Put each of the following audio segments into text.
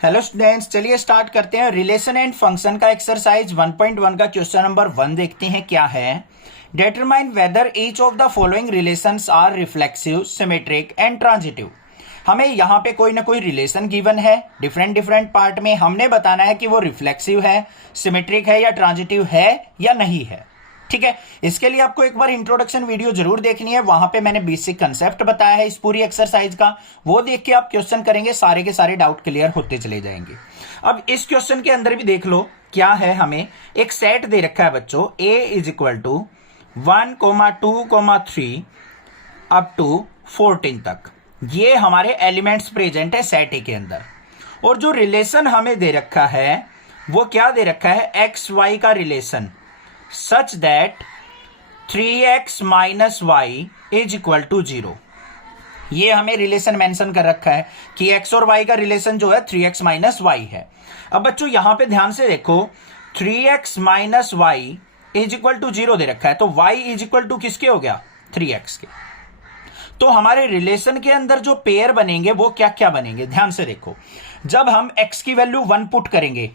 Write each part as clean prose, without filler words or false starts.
Hello students, चलिए start करते हैं। रिलेशन एंड फंक्शन का एक्सरसाइज 1.1 का क्वेश्चन नंबर 1 देखते हैं क्या है। Determine whether each of the following relations are reflexive, symmetric and transitive. हमें यहाँ पे कोई ना कोई रिलेशन गिवन है, डिफरेंट डिफरेंट पार्ट में हमने बताना है कि वो रिफ्लेक्सिव है, सिमेट्रिक है या ट्रांजिटिव है या नहीं है। ठीक है, इसके लिए आपको एक बार इंट्रोडक्शन वीडियो जरूर देखनी है, वहां पे मैंने बेसिक कंसेप्ट बताया है इस पूरी एक्सरसाइज का। वो देख के आप क्वेश्चन करेंगे, सारे के सारे डाउट क्लियर होते चले जाएंगे। अब इस क्वेश्चन के अंदर भी देख लो क्या है। हमें एक सेट दे रखा है बच्चों, a is equal to 1, 2, 3 up to 14 तक। ये हमारे एलिमेंट्स प्रेजेंट है सेट ए के अंदर। और जो रिलेशन हमें दे रखा है वो क्या दे रखा है, एक्स वाई का relation, such that 3x minus y is equal to 0। ये हमें रिलेशन मेंशन कर रखा है कि x और y का रिलेशन जो है 3x माइनस वाई है। अब बच्चों यहां पे ध्यान से देखो, 3x minus Y is equal to 0 दे रखा है, तो y इज इक्वल टू किसके हो गया, 3x के। तो हमारे रिलेशन के अंदर जो पेयर बनेंगे वो क्या क्या बनेंगे, ध्यान से देखो। जब हम x की वैल्यू 1 पुट करेंगे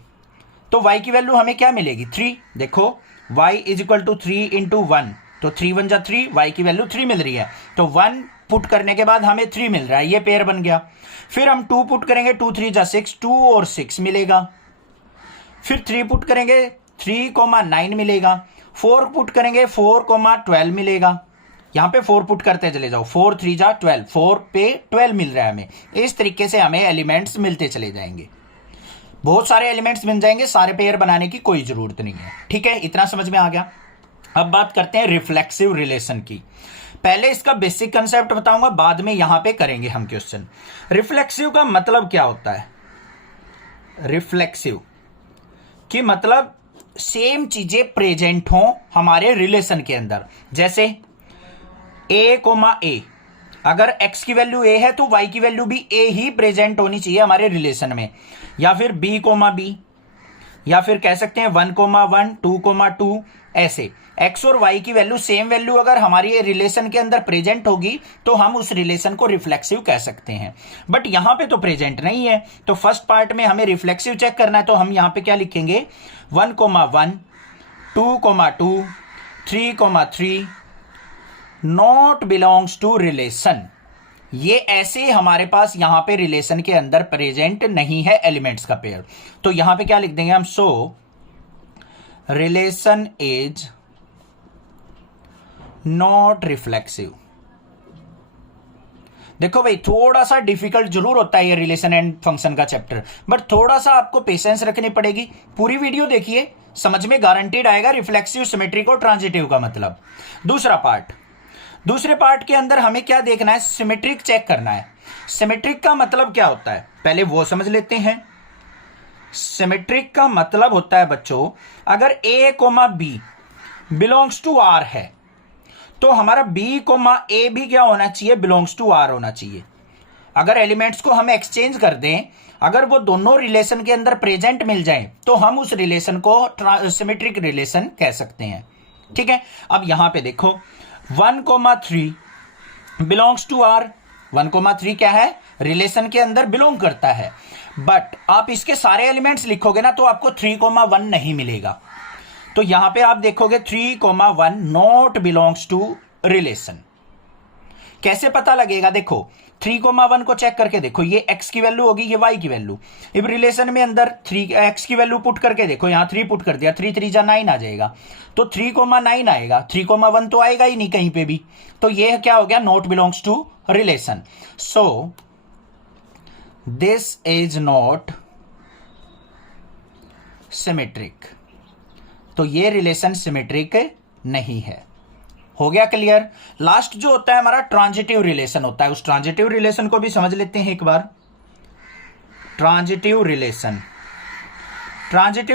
तो y की वैल्यू हमें क्या मिलेगी, 3। देखो y is equal to 3 into 1, तो 3 1 जा 3, y की वैल्यू 3 मिल रही है, तो 1 पुट करने के बाद हमें 3 मिल रहा है, ये पेयर बन गया। फिर हम 2 पुट करेंगे, 2 3 जा 6, 2 और 6 मिलेगा। फिर 3 पुट करेंगे, 3,9 मिलेगा। 4 पुट करेंगे, 4,12 मिलेगा। यहां पे 4 पुट करते चले जाओ, 4 3 जा 12, 4 पे 12 मिल रहा है हमें। इस तरीके से हमें एलिमेंट्स मिलते चले जाएंगे, बहुत सारे एलिमेंट्स मिल जाएंगे, सारे पेयर बनाने की कोई जरूरत नहीं है। ठीक है, इतना समझ में आ गया। अब बात करते हैं रिफ्लेक्सिव रिलेशन की। पहले इसका बेसिक कंसेप्ट बताऊंगा, बाद में यहां पे करेंगे हम क्वेश्चन। रिफ्लेक्सिव का मतलब क्या होता है, रिफ्लेक्सिव की मतलब सेम चीजें प्रेजेंट हो हमारे रिलेशन के अंदर। जैसे a, a, अगर x की वैल्यू a है तो y की वैल्यू भी a ही प्रेजेंट होनी चाहिए हमारे रिलेशन में। या फिर b, b, या फिर कह सकते हैं 1, 1, 2, 2, ऐसे x और y की वैल्यू सेम वैल्यू अगर हमारी रिलेशन के अंदर प्रेजेंट होगी तो हम उस रिलेशन को रिफ्लेक्सिव कह सकते हैं। बट यहां पे तो प्रेजेंट नहीं है, तो फर्स्ट पार्ट में हमें रिफ्लेक्सिव चेक करना है, तो हम यहां पे क्या लिखेंगे, 1, 1, 2, 2, 3, 3 नॉट बिलोंग्स टू रिलेशन। ये ऐसे हमारे पास यहां पे रिलेशन के अंदर प्रेजेंट नहीं है एलिमेंट्स का पेयर, तो यहां पे क्या लिख देंगे हम, सो रिलेशन इज नॉट रिफ्लेक्सिव। देखो भाई, थोड़ा सा डिफिकल्ट जरूर होता है ये रिलेशन एंड फंक्शन का चैप्टर, बट थोड़ा सा आपको पेशेंस रखनी पड़ेगी। पूरी वीडियो देखिए, समझ में गारंटीड आएगा रिफ्लेक्सिव, सिमेट्रिक और ट्रांजिटिव का मतलब। दूसरे पार्ट के अंदर हमें क्या देखना है, सिमेट्रिक चेक करना है। सिमेट्रिक का मतलब क्या होता है, पहले वो समझ लेते हैं। सिमेट्रिक का मतलब होता है बच्चों, अगर a, b belongs to r है तो हमारा b, a भी क्या होना चाहिए, बिलोंग्स टू r होना चाहिए। अगर एलिमेंट्स को हम एक्सचेंज कर दें, अगर वो दोनों रिलेशन के अंदर प्रेजेंट मिल जाएं, तो हम उस रिलेशन को सिमेट्रिक रिलेशन कह सकते हैं। ठीक है, अब यहां पे देखो 1, 3 बिलोंग्स टू r। 1, 3 क्या है, रिलेशन के अंदर बिलोंग करता है। बट आप इसके सारे एलिमेंट्स लिखोगे ना तो आपको 3, 1 नहीं मिलेगा। तो यहां पे आप देखोगे 3, 1 नॉट बिलोंग्स टू रिलेशन। कैसे पता लगेगा, देखो 3, 1 को चेक करके देखो, ये x की वैल्यू होगी, ये y की वैल्यू। अब रिलेशन में अंदर 3x की वैल्यू पुट करके देखो, यहां 3 पुट कर दिया, 3 3 जा 9 आ जाएगा, तो 3, 9 आएगा। 3, 1 तो आएगा ही नहीं कहीं पे भी, तो ये क्या हो गया, not belongs to relation. So this is not symmetric, तो ये रिलेशन सिमेट्रिक नहीं है। हो गया क्लियर। लास्ट जो होता है हमारा ट्रांजिटिव रिलेशन होता है, उस ट्रांजिटिव रिलेशन को भी समझ लेते हैं एक बार। ट्रांजिटिव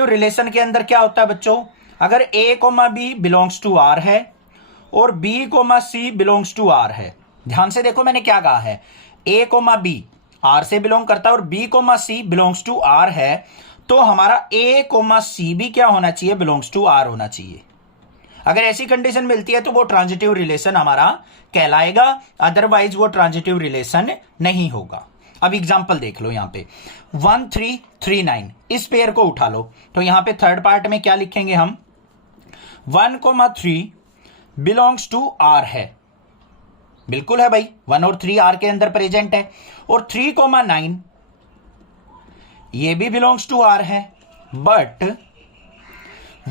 रिलेशन के अंदर क्या होता है बच्चों, अगर a, b belongs to r है और b, c belongs to r है। ध्यान से देखो मैंने क्या कहा है, a, b r से बिलोंग करता है और b, c belongs to r है, तो हमारा a, c भी क्या होना चाहिए, बिलोंग्स टू r होना चाहिए। अगर ऐसी कंडीशन मिलती है तो वो ट्रांजिटिव रिलेशन हमारा कहलाएगा, अदरवाइज वो ट्रांजिटिव रिलेशन नहीं होगा। अब एग्जाम्पल देख लो यहां पे 1339 इस पेयर को उठा लो, तो यहां पे थर्ड पार्ट में क्या लिखेंगे हम 1,3 बिलोंग्स टू आर है, बिल्कुल है भाई 1 और 3 आर के अंदर प्रेजेंट है, और 3,9 ये भी बिलोंग्स टू आर है, बट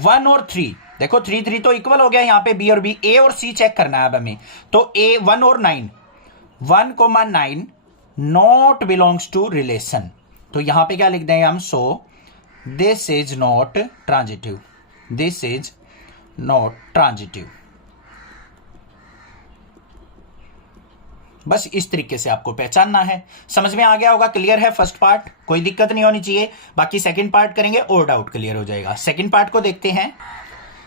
1 और 3 देखो 3 तो इक्वल हो गया यहां पे बी और बी, ए और सी चेक करना है अब हमें, तो ए 1 और 9 1,9 नॉट बिलोंग्स टू रिलेशन, तो यहां पे क्या लिख देंगे हम सो this is not transitive, this is not transitive. बस इस तरीके से आपको पहचानना है। समझ में आ गया होगा, क्लियर है फर्स्ट पार्ट, कोई दिक्कत नहीं होनी चाहिए। बाकी सेकंड पार्ट करेंगे और डाउट क्लियर हो जाएगा। सेकंड पार्ट को देखते हैं।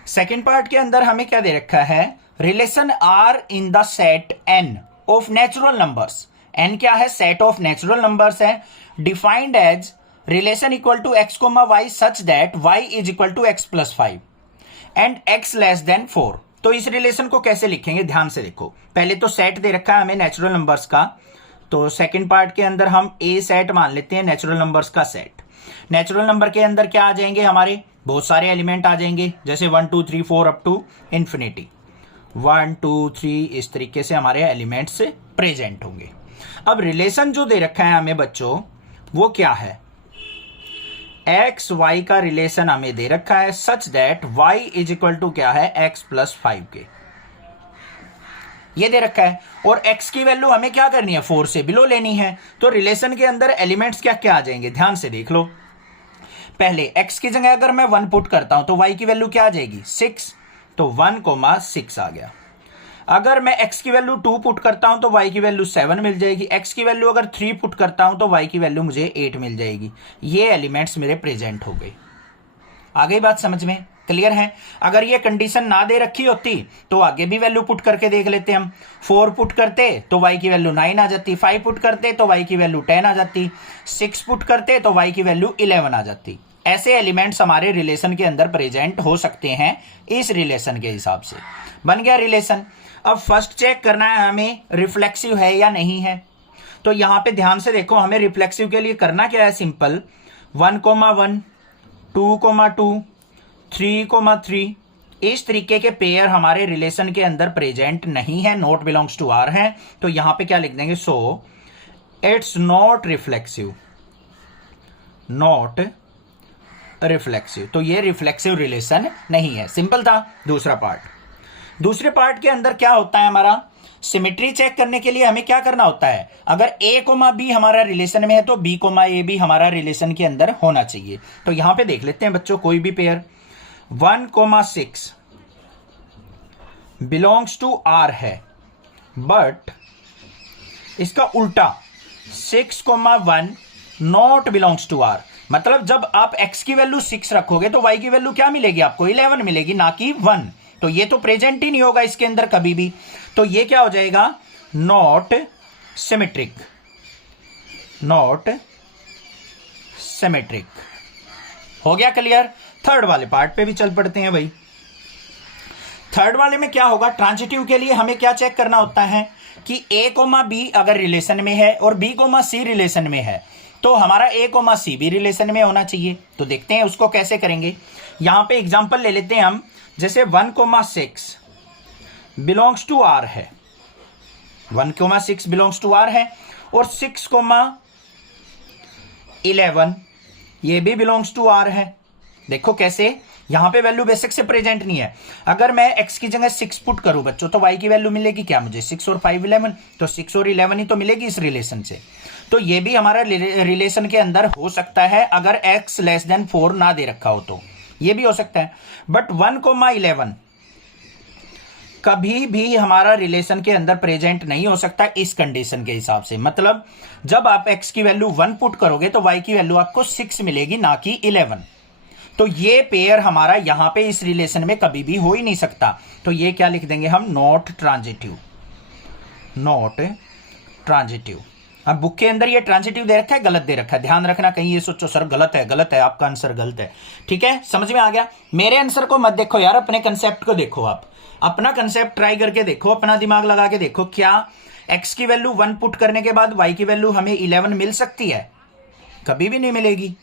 सेकंड पार्ट के अंदर हमें क्या दे रखा है, relation are in the set N of natural numbers. N क्या है, सेट ऑफ नेचुरल नंबर्स है, defined as relation equal to X comma Y such that Y is equal to X plus 5 and X less than 4। तो इस relation को कैसे लिखेंगे, ध्यान से देखो। पहले तो सेट दे रखा है हमें नेचुरल नंबर्स का, तो सेकंड पार्ट के अंदर हम ए सेट मान लेते हैं, नेचुरल नंबर्स का सेट। नेचुरल नंबर के अंदर क्या आ जाएंगे, हमारे बहुत सारे एलिमेंट आ जाएंगे, जैसे 1 2 3 4 अप टू इंफिनिटी, 1 2 3 इस तरीके से हमारे एलिमेंट्स प्रेजेंट होंगे। अब रिलेशन जो दे रखा है हमें बच्चों, वो क्या है, एक्स वाई का रिलेशन हमें दे रखा है such that Y is equal to क्या है, एक्स प्लस 5 के, ये दे रखा है। और x की वैल्यू हमें क्या करनी है, 4 से बिलो लेनी है। तो रिलेशन के अंदर एलिमेंट्स क्या क्या आ जाएंगे, ध्यान से देख लो। पहले x की जगह अगर मैं 1 पुट करता हूं तो y की वैल्यू क्या आ जाएगी, 6, तो 1,6 आ गया। अगर मैं x की वैल्यू 2 पुट करता हूं तो y की वैल्यू 7 मिल जाएगी। x की वैल्यू अगर 3 पुट करता हूं तो y की वैल्यू मुझे 8 मिल जाएगी। ये एलिमेंट्स मेरे प्रेजेंट हो गए। आ गई बात समझ में, क्लियर है। अगर ये कंडीशन ना दे रखी होती तो आगे भी वैल्यू पुट करके देख लेते हम। 4 पुट करते तो y की वैल्यू 9 आ जाती, 5 पुट करते तो y की वैल्यू 10 आ जाती, 6 पुट करते तो y की वैल्यू 11 आ जाती। ऐसे एलिमेंट्स हमारे रिलेशन के अंदर प्रेजेंट हो सकते हैं इस रिलेशन के हिसाब से। बन गया रिलेशन। अब फर्स्ट चेक करना है हमें रिफ्लेक्सिव है या नहीं है। तो यहां पे ध्यान से देखो, हमें रिफ्लेक्सिव के लिए करना क्या है, सिंपल 1,1 2,2 3,3 इस तरीके के पेयर हमारे रिलेशन के अंदर प्रेजेंट नहीं है, नॉट बिलोंग्स टू आर है। तो यहां पे क्या लिख देंगे, so it's not reflexive, not reflexive. तो ये रिफ्लेक्सिव रिलेशन नहीं है, सिंपल था। दूसरे पार्ट के अंदर क्या होता है, हमारा सिमेट्री चेक करने के लिए हमें क्या करना होता है, अगर a कोमा बी हमारा रिलेशन में है तो b कोमा ए भी हमारा रिलेशन के अंदर होना चाहिए। तो यहां पे देख लेते हैं बच्चों, कोई भी पेयर 1,6 बिलोंग्स टू आर है, बट इसका उल्टा 6,1 नॉट बिलोंग्स टू आर। मतलब जब आप x की वैल्यू 6 रखोगे तो y की वैल्यू क्या मिलेगी आपको, 11 मिलेगी, ना कि 1। तो ये तो प्रेजेंट ही नहीं होगा इसके अंदर कभी भी। तो ये क्या हो जाएगा, नॉट सिमेट्रिक, नॉट सिमेट्रिक। हो गया क्लियर। थर्ड वाले पार्ट पे भी चल पड़ते हैं भाई। थर्ड वाले में क्या होगा, ट्रांजिटिव के लिए हमें क्या चेक करना होता है कि a कोमा बी अगर रिलेशन में है और b कोमा सी रिलेशन में है तो हमारा a कोमा सी भी रिलेशन में होना चाहिए। तो देखते हैं उसको कैसे करेंगे। यहां पे एग्जांपल ले लेते हैं हम, जैसे 1,6 बिलोंग्स टू आर है, 1,6 बिलोंग्स टू आर है, और 6,11 ये भी बिलोंग्स टू आर है। देखो कैसे, यहां पे वैल्यू बेसिक से प्रेजेंट नहीं है। अगर मैं x की जगह 6 पुट करूं बच्चों तो y की वैल्यू मिलेगी क्या मुझे, 6 और 5 11, तो 6 और 11 ही तो मिलेगी इस रिलेशन से। तो ये भी हमारा रिलेशन के अंदर हो सकता है, अगर x लेस देन 4 ना दे रखा हो तो ये भी हो सकता है। बट 1,11 कभी भी हमारा रिलेशन के अंदर प्रेजेंट नहीं हो सकता इस कंडीशन के हिसाब से। मतलब जब आप x की वैल्यू 1 पुट करोगे तो y की वैल्यू आपको 6 मिलेगी, ना कि 11। तो ये पेयर हमारा यहां पे इस रिलेशन में कभी भी हो ही नहीं सकता। तो ये क्या लिख देंगे हम, नॉट ट्रांजिटिव, नॉट ट्रांजिटिव। अब बुक के अंदर ये ट्रांजिटिव दे रखा है, गलत दे रखा है, ध्यान रखना, कहीं ये सोचो सर गलत है, आपका आंसर गलत है। ठीक है, समझ में आ गया। मेरे आंसर को मत देखो यार, अपने कंसेप्ट को देखो। आप अपना कंसेप्ट ट्राई करके देखो, अपना दिमाग लगा के देखो, क्या x की वैल्यू 1 पुट करने के बाद y की वैल्यू हमें 11 मिल सकती है? कभी भी नहीं मिलेगी,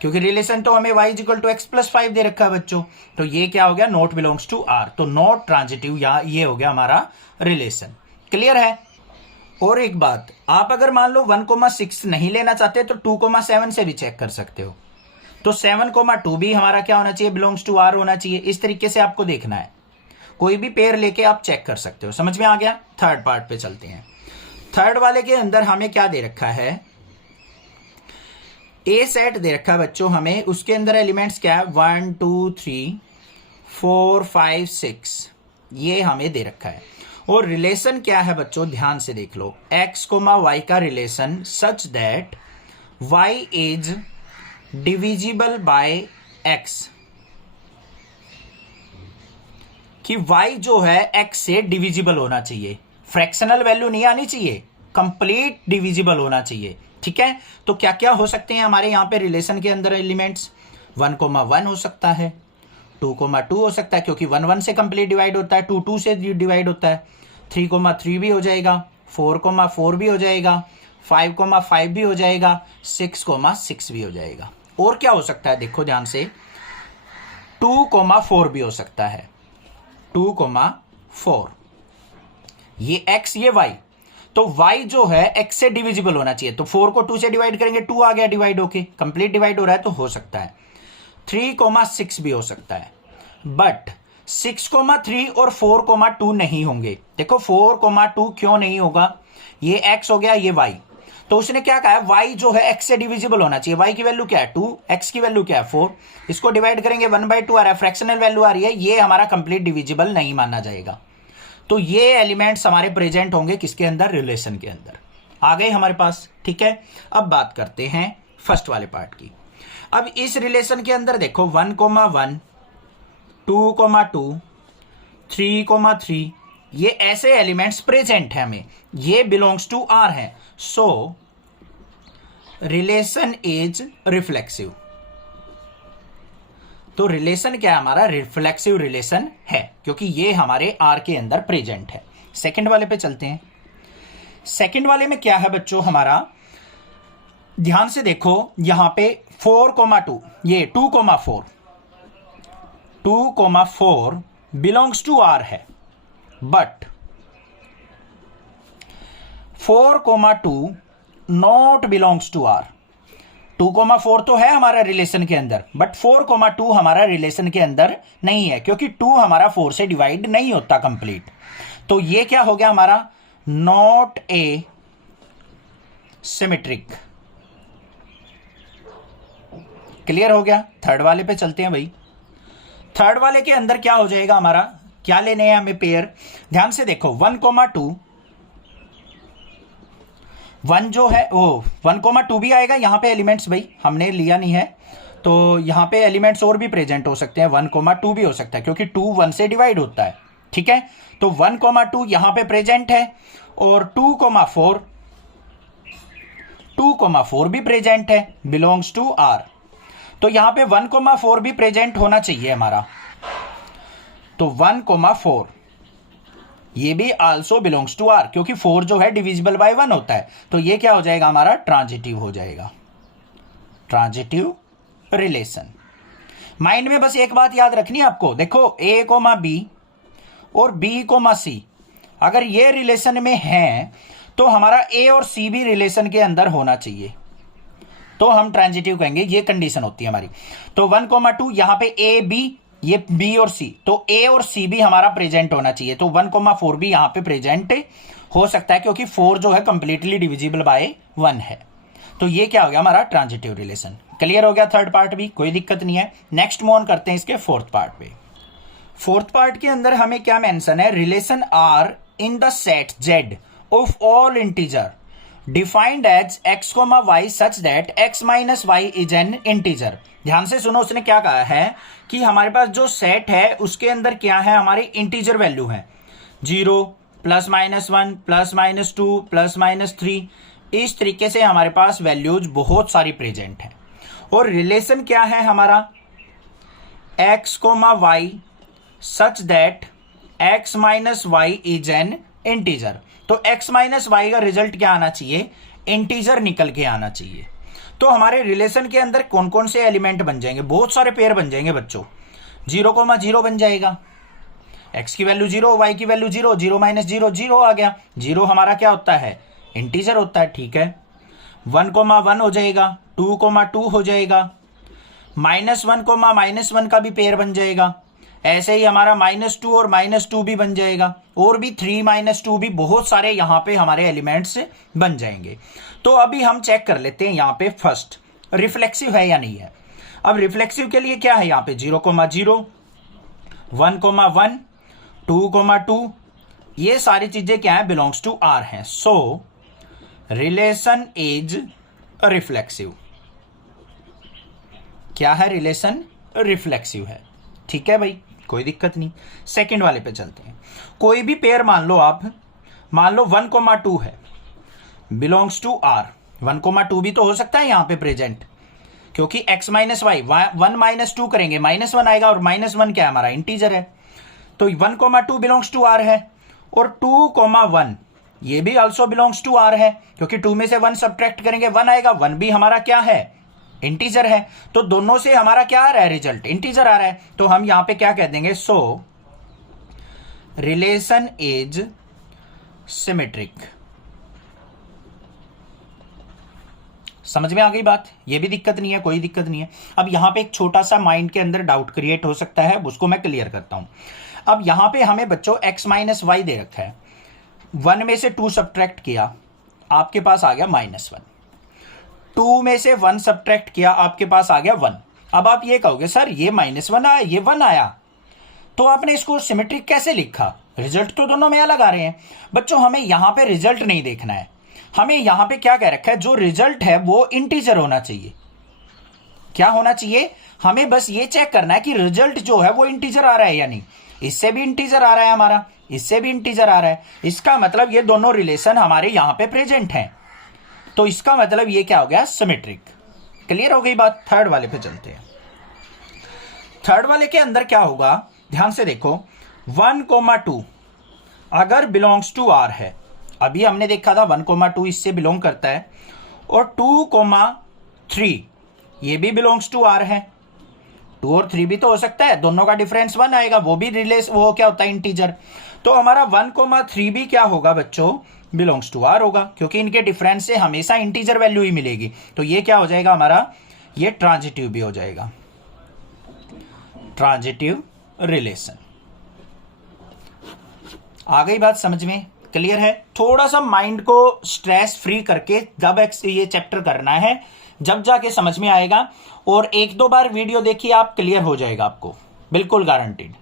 क्योंकि रिलेशन तो हमें y equal to X plus 5 दे रखा है बच्चों। तो ये क्या हो गया? नॉट बिलोंग्स टू R, तो नॉट ट्रांजिटिव, या ये हो गया हमारा रिलेशन। क्लियर है? और एक बात, आप अगर मान लो 1,6 नहीं लेना चाहते तो 2,7 से भी चेक कर सकते हो। तो 7,2 भी हमारा क्या होना चाहिए? बिलोंग्स टू R होना चाहिए। इस तरीके से आपको देखना है, कोई भी पेयर लेके आप चेक कर सकते हो। समझ में आ गया? थर्ड पार्ट पे चलते हैं। थर्ड वाले के अंदर हमें क्या दे रखा है? ए सेट दे रखा है बच्चों हमें, उसके अंदर एलिमेंट्स क्या है? 1 2 3 4 5 6, ये हमें दे रखा है। और रिलेशन क्या है बच्चों? ध्यान से देख लो, x, y का relation such that y is divisible by x, कि y जो है x से डिविजिबल होना चाहिए, फ्रैक्शनल वैल्यू नहीं आनी चाहिए, कंप्लीट डिविजिबल होना चाहिए। ठीक है? तो क्या क्या हो सकते हैं हमारे यहां पे रिलेशन के अंदर एलिमेंट्स? 1,1 हो सकता है, 2,2 हो सकता है, क्योंकि 1 1 से कंप्लीट डिवाइड होता है, 2 2 से डिवाइड होता है, 3,3 भी हो जाएगा, 4,4 भी हो जाएगा, 5,5 भी हो जाएगा, 6,6 भी हो जाएगा। और क्या हो सकता है? देखो ध्यान से, 2,4 भी हो सकता है, 2,4। ये x, ये y, तो y जो है x से डिविजिबल होना चाहिए। तो 4 को 2 से डिवाइड करेंगे, 2 आ गया डिवाइड होके, कंप्लीट डिवाइड हो रहा है, तो हो सकता है 3,6 भी हो सकता है। बट 6,3 और 4,2 नहीं होंगे। देखो 4,2 क्यों नहीं होगा? ये x हो गया, ये y, तो उसने क्या कहा है? y जो है x से डिविजिबल होना चाहिए। y की वैल्यू क्या है? 2, x की वैल्यू क्या है? 4। इसको डिवाइड करेंगे, 1/2 आ रहा है, फ्रैक्शनल वैल्यू आ रही है, ये हमारा कंप्लीट डिविजिबल नहीं माना जाएगा। तो ये एलिमेंट्स हमारे प्रेजेंट होंगे किसके अंदर? रिलेशन के अंदर। आ गए हमारे पास। ठीक है, अब बात करते हैं फर्स्ट वाले पार्ट की। अब इस रिलेशन के अंदर देखो 1,1, 2,2, 3,3, ये ऐसे एलिमेंट्स प्रेजेंट है हमें, ये बिलोंग्स टू R है। सो रिलेशन इज रिफ्लेक्सिव। तो रिलेशन क्या है हमारा? रिफ्लेक्सिव रिलेशन है, क्योंकि ये हमारे R के अंदर प्रेजेंट है। सेकंड वाले पे चलते हैं। सेकंड वाले में क्या है बच्चों हमारा? ध्यान से देखो, यहां पे 4,2, ये 2,4, 2,4 बिलोंग्स टू R है, but 4,2 not belongs to R। 2,4 तो है हमारा रिलेशन के अंदर, बट 4,2 हमारा रिलेशन के अंदर नहीं है, क्योंकि 2 हमारा 4 से डिवाइड नहीं होता कंप्लीट। तो ये क्या हो गया हमारा? Not a symmetric. क्लियर हो गया? थर्ड वाले पे चलते हैं भाई। थर्ड वाले के अंदर क्या हो जाएगा हमारा? क्या लेने हैं हमें पेयर? ध्यान से देखो, 1,2, 1 जो है वो 1,2 भी आएगा यहां पे एलिमेंट्स, भाई हमने लिया नहीं है, तो यहां पे एलिमेंट्स और भी प्रेजेंट हो सकते हैं, 1,2 भी हो सकता है, क्योंकि 2 1 से डिवाइड होता है। ठीक है, तो 1,2 यहां पे प्रेजेंट है, और 2,4 भी प्रेजेंट है, बिलोंग्स टू R। तो यहां पे 1,4 भी प्रेजेंट होना चाहिए हमारा, तो 1,4 ये भी आल्सो बिलोंग्स टू R, क्योंकि 4 जो है डिविजिबल बाय 1 होता है। तो ये क्या हो जाएगा हमारा? ट्रांजिटिव हो जाएगा, ट्रांजिटिव रिलेशन। माइंड में बस एक बात याद रखनी है आपको, देखो A, B और B, C अगर ये रिलेशन में है तो हमारा A और C भी रिलेशन के अंदर होना चाहिए, तो हम ट्रांजिटिव कहेंगे। ये कंडीशन होती है हमारी। तो 1,2 यहां पे A, B, ये B और C, तो A और C भी हमारा प्रेजेंट होना चाहिए। तो 1,4 भी यहां पे प्रेजेंट हो सकता है, क्योंकि 4 जो है कंप्लीटली डिविजिबल बाय 1 है। तो ये क्या हो गया हमारा? Transitive relation. क्लियर हो गया? थर्ड पार्ट भी कोई दिक्कत नहीं है। नेक्स्ट मूव ऑन करते हैं इसके फोर्थ पार्ट पे। फोर्थ पार्ट के अंदर हमें क्या मेंशन है? Relation R in the set Z of all integer defined as x, y such that x minus y is an integer. ध्यान से सुनो, उसने क्या कहा है कि हमारे पास जो सेट है उसके अंदर क्या है? हमारी इंटीजर वैल्यू है 0, +-1, +-2, +-3। इस तरीके से हमारे पास वैल्यूज बहुत सारी प्रेजेंट है। और रिलेशन क्या है हमारा? x, y such that x minus y is an integer. तो x माइनस वाई का रिजल्ट क्या आना चाहिए, इंटीजर निकल के आना चाहिए। तो हमारे रिलेशन के अंदर कौन कौन से एलिमेंट बन जाएंगे, बहुत सारे पेयर बन जाएंगे बच्चों। 0,0 बन जाएगा, x की वैल्यू 0, y की वैल्यू 0, 0 माइनस 0 0 आ गया। 0 हमारा क्या होता है, इंटीजर होता है, ठीक है। 1,1 हो जाएगा, 2,2 हो जाएगा, -1, -1 का भी पेयर बन जाएगा। ऐसे ही हमारा -2 और -2 भी बन जाएगा, और भी 3 - 2 भी बहुत सारे यहाँ पे हमारे एलिमेंट्स बन जाएंगे। तो अभी हम चेक कर लेते हैं यहाँ पे फर्स्ट रिफ्लेक्सिव है या नहीं है। अब रिफ्लेक्सिव के लिए क्या है यहाँ पे 0,0, 1,1, 2,2, ये सारी चीजें क्या है, बिलोंग्स टू आर हैं। सो रिलेशन इज रिफ्लेक्सिव। क्या है, रिलेशन रिफ्लेक्सिव है, ठीक है भाई, कोई दिक्कत नहीं। सेकंड वाले पे चलते हैं। कोई भी पेयर मान लो आप, मान लो 1,2 है, बिलोंग्स टू आर। 1,2 भी तो हो सकता है यहां पे प्रेजेंट, क्योंकि x माइनस वाई 1 - 2 करेंगे, -1 आएगा, और -1 क्या है, हमारा इंटीजर है। तो 1,2 बिलोंग्स टू आर है, और 2,1 ये भी ऑल्सो बिलोंग्स टू आर है, क्योंकि 2 में से 1 सब्ट्रैक्ट करेंगे 1 आएगा, 1 भी हमारा क्या है, इंटीजर है। तो दोनों से हमारा क्या आ रहा है, रिजल्ट इंटीजर आ रहा है। तो हम यहां पे क्या कह देंगे, सो रिलेशन इज सिमेट्रिक। समझ में आ गई बात, ये भी दिक्कत नहीं है, कोई दिक्कत नहीं है। अब यहां पे एक छोटा सा माइंड के अंदर डाउट क्रिएट हो सकता है, उसको मैं क्लियर करता हूं। अब यहां पे हमें बच्चों x माइनस वाई दे रखा है, 1 में से 2 सब्ट्रैक्ट किया, आपके पास आ गया -1। 2 में से 1 सब्ट्रैक्ट किया, आपके पास आ गया 1। अब आप ये कहोगे सर ये -1 आया, ये 1 आया, तो आपने इसको सिमेट्रिक कैसे लिखा, रिजल्ट तो दोनों में अलग आ रहे हैं। बच्चों हमें यहां पे रिजल्ट नहीं देखना है, हमें यहां पे क्या कह रखा है, जो रिजल्ट है वो इंटीजर होना चाहिए। क्या होना चाहिए, हमें बस ये चेक करना है कि रिजल्ट जो है वो इंटीजर आ रहा है या नहीं। इससे भी इंटीजर आ रहा है हमारा, इससे भी इंटीजर आ रहा है, इसका मतलब ये दोनों रिलेशन हमारे यहां पे प्रेजेंट हैं। तो इसका मतलब ये क्या हो गया, सिमेट्रिक। क्लियर हो गई बात। थर्ड वाले पे चलते हैं। थर्ड वाले के अंदर क्या होगा, ध्यान से देखो, 1,2 अगर बिलोंग्स टू आर है, अभी हमने देखा था 1,2 इससे बिलोंग करता है, और 2,3 ये भी बिलोंग्स टू आर है। 2 और 3 भी तो हो सकता है, दोनों का डिफरेंस 1 आएगा, वो भी वो क्या होता है, इंटीजर। तो हमारा 1,3 भी क्या होगा बच्चों, बिलोंग्स टू आर होगा, क्योंकि इनके डिफरेंस से हमेशा इंटीजर वैल्यू ही मिलेगी। तो ये क्या हो जाएगा हमारा, ये ट्रांजिटिव भी हो जाएगा, ट्रांजिटिव रिलेशन। आ गई बात समझ में, क्लियर है। थोड़ा सा माइंड को स्ट्रेस फ्री करके जब ये चैप्टर करना है, जब जाके समझ में आएगा, और 1-2 बार वीडियो देखिए आप, क्लियर हो जाएगा आपको, बिल्कुल गारंटीड,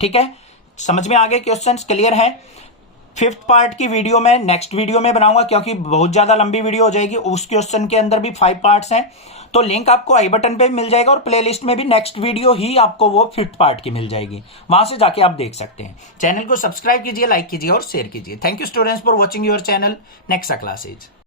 ठीक है। समझ में आ गए, क्वेश्चंस क्लियर है। 5th पार्ट की वीडियो में नेक्स्ट वीडियो में बनाऊंगा, क्योंकि बहुत ज्यादा लंबी वीडियो हो जाएगी। उस क्वेश्चन के अंदर भी 5 पार्ट्स हैं, तो लिंक आपको आई बटन पे मिल जाएगा, और प्लेलिस्ट में भी नेक्स्ट वीडियो ही आपको वो 5th पार्ट की मिल जाएगी, वहां से जाके आप देख सकते हैं। चैनल को सब्सक्राइब कीजिए, लाइक कीजिए और शेयर कीजिए। Thank you students for watching your channel. Next classes.